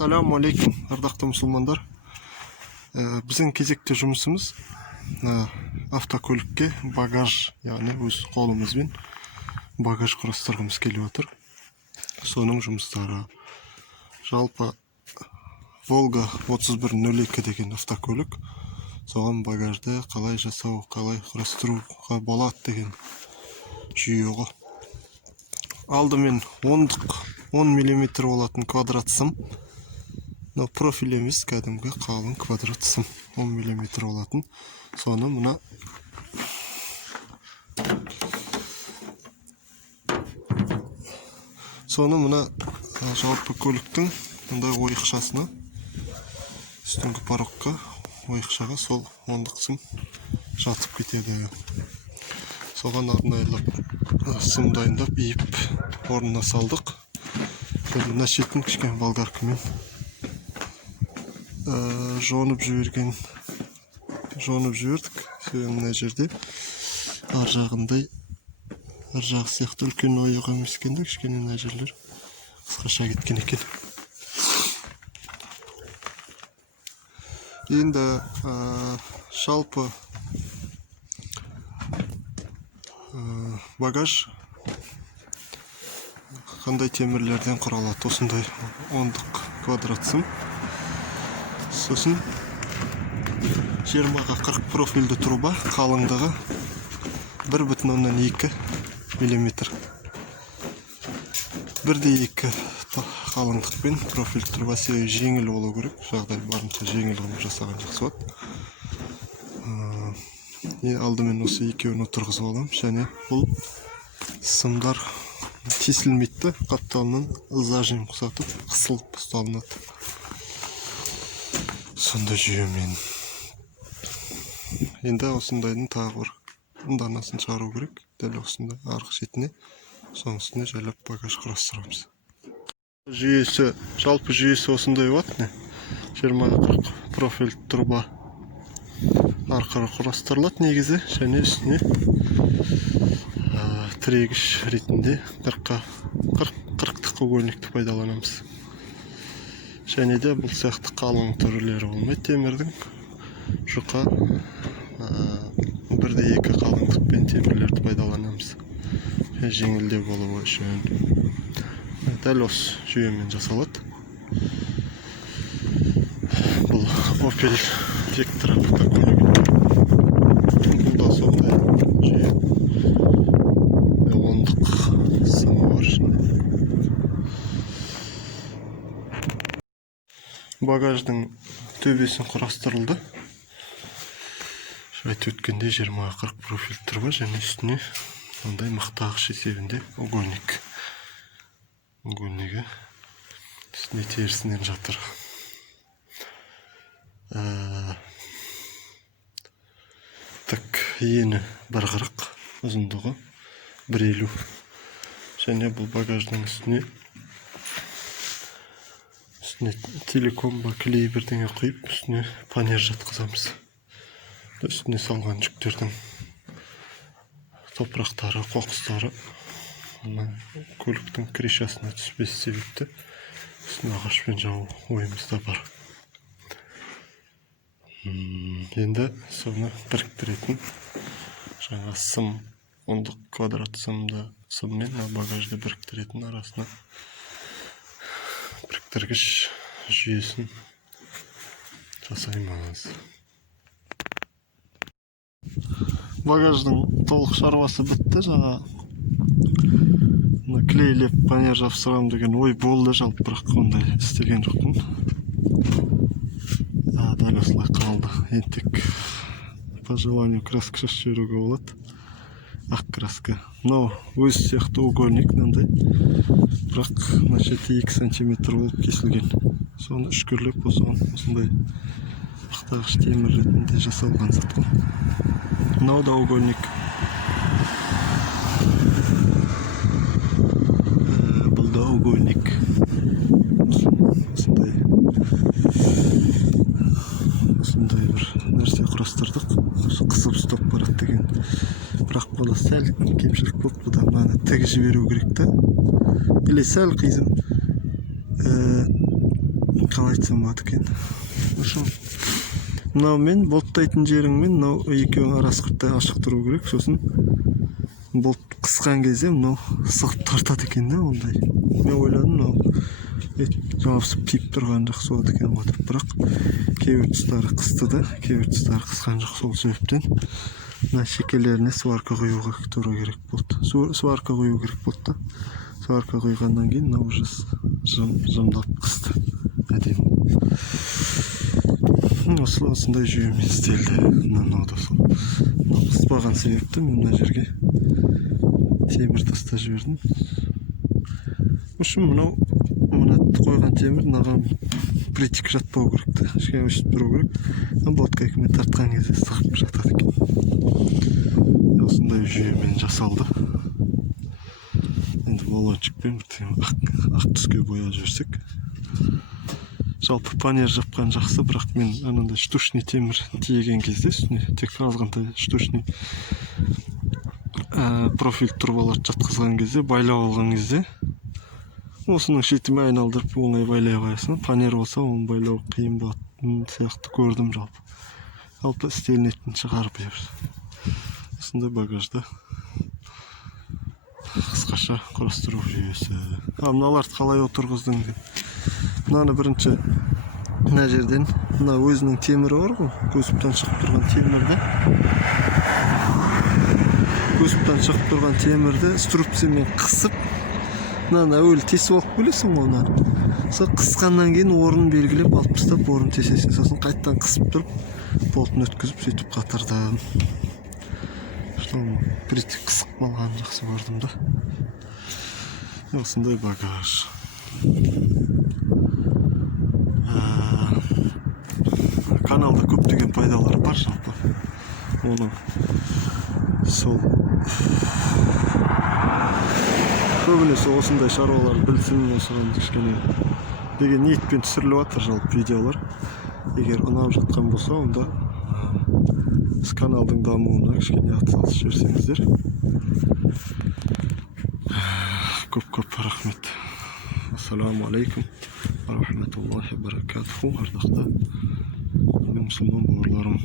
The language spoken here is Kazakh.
Assalamu алейкум, ардақты мұсылмандар. Біздің кезекті жұмысымыз автокөлікке багаж, яғни өз қолымызбен багаж құрастырғымыз келіп отыр. Соның жұмыстары. Жалпы Волга 3102 деген автокөлік. Соған багажды қалай жасау, қалай құрастыруға болады деген жүйе ғой. Алдымен 10 мм болатын квадрат сым. Но профиль емес, кәдімгі қалың квадрат сым 10 мм болатын. Соны мына жалпы көліктің мұндай ойықшасына, үстіңгі парокқа ойықшаға сол 10 сым жатып кетеді. Соған арнайлап сым дайындап иіп орнына салдық. Мына шетін кішкене болгаркамен жонып жібердік. Мына жерде ар жағы сияқты үлкен ойық емес екен, кішкене мына жерлер қысқаша кеткен екен. Енді жалпы багаж қандай темірлерден құралады? Осындай 10 квадрат сым. Сосын 20-40 профильді труба, қалыңдығы 1,2 мм. 1,2 қалыңдықпен профильді труба, себебі жеңіл болу керек. Жағдай барынша жеңіл қылып жасаған жақсы болады. Алдымен осы екеуін отырғызып аламын. Және бұл сымдар тесілмейді, қапталынан зажим құсатып қысылып ұсталынады. Сонда жүйемен. Енді осындайдың тағы бір данасын шығару керек. Дәл осында арғы шетіне, соның үстіне жайлап багаж құрастырамыз. Жалпы жүйесі осындай болады. 20-40 профиль труба арқылы құрастырылады негізі, және үстіне тірегіш ретінде 40-тық угольникті пайдаланамыз. Және де бұл сияқты қалың түрлері болмайды темірдің. Жұқа 1,2 қалыңдықпен темірлерді пайдаланамыз. Жеңілдеу болуы үшін. Дәл осы жүйемен жасалады. Бұл Opel Vectra автокөлігі. Бұл да сондай жүйе. 10 сымы бар ішінде. Багаждың төбесін құрастырылды. Айтып өткенде 20-40 профиль труба, және үстіне ондай мықтағыш есебінде угольнигі үстіне терісінен жатыр. Ені 1,40, ұзындығы 1,50. Және бұл багаждың үстіне телекомба клей бірдеңе құйып, үстіне панер жатқызамыз. Үстіне салған жүктердің топырақтары, қоқыстары көліктің крышасына түспес себепті үстіне ағашпен жабу ойымызда бар. Енді соны біріктіретін жаңа сым, 10 квадрат сыммен багажды біріктіретін арасына біріктіргіш жүйесін жасаймыз. Багаждың толық шаруасы бітті. Жаңа клейлеп панер жапсырам деген ой болды, жалпы, бірақ ондай істеген жоқпын. Дәл осылай қалды. Енді тек по желанию краска шашып жіберуге болады. Ақ краска. Мынау өз сияқты угольник, мынандай. Бірақ мына шеті 2 см болып кесілген. Соны үшкірлеп, осындай мықтағыш темір ретінде жасалған зат қой. Мынау да угольник. Бұл да угольник. Осындай бір нәрсе құрастырдық. Қысып ұстап барады деген. Бірақ бұда сәл кемшілік болды. Бұда мынаны тігі жіберу керек та. Или сәл қисын қалай айтсам болады екен. Ошо мынау мен болттайтын жерің мен мынау екеуінің арасы қырттай ашық тұру керек. Сосын болт қысқан кезде мынау сығып тартады екен да ондай. Мен ойладым мынау жабысып тиіп тұрған жақсы болады екен ғой деп, бірақ кейбір тұстары қысты да, кейбір тұстары қысқан жоқ. Сол себептен мына шекелеріне сварка құюға тура керек болды. Сварка құю керек болды да. Сварка құйғаннан кейін мынау уже жымдап қысты. Әдемі. Осындай жүйемен істелді. Мынау да сол. Қыспаған себепті мен мына жерге темір тастап жібердім. Үшін мынау қойған темір мынаған притик жатпау керек та. Кішкене өшіп тұру керек. Болтқа екімен тартқан кезде сығып жатады екен. Осындай жүйемен жасалды. Енді баллончикпен ақ түске бояп жіберсек. Жалпы панер жапқан жақсы, бірақ мен анандай штучный темір тиеген кезде үстіне тек азғантай штучный профиль трубаларды жатқызған кезде, байлап алған кезде осының шетіме айналдырып оңай байлай қоясың. Панер болса оны байлау қиын болатын сияқты көрдім жалпы. Жалпы істелінетін шығар бер. Осындай багажда қысқаша құрастыру жүйесі. Мыналарды қалай отырғыздың деп. Мынаны бірінші мына жерден мына өзінің темірі бар ғой, көсіптен шығып тұрған темірді. Көсіптен шығып тұрған темірді струбциямен қысып, мынаны әуелі тесіп алып келесің ғой оны. Сол қысқаннан кейін орнын белгілеп алып тастап, орнын тесесің. Сосын қайттан қысып тұрып, болтын өткізіп сөйтіп қатырдым. Притик қысып қалған жақсы көрдім да. Осындай багаж. Каналда көптеген пайдалар бар жалпы. Оны сол көбінесе осындай шаруалар білсін, осыған кішкене деген ниетпен түсіріліп жатыр жалпы видеолар. Егер ұнап жатқан болса, онда каналдың дамуына кішкене атсалысып жіберсеңіздер. Көп рахмет. Ассаламу алейкум ва рахматуллахи ва баракатуху. Ардақты мұсылман бауырларым.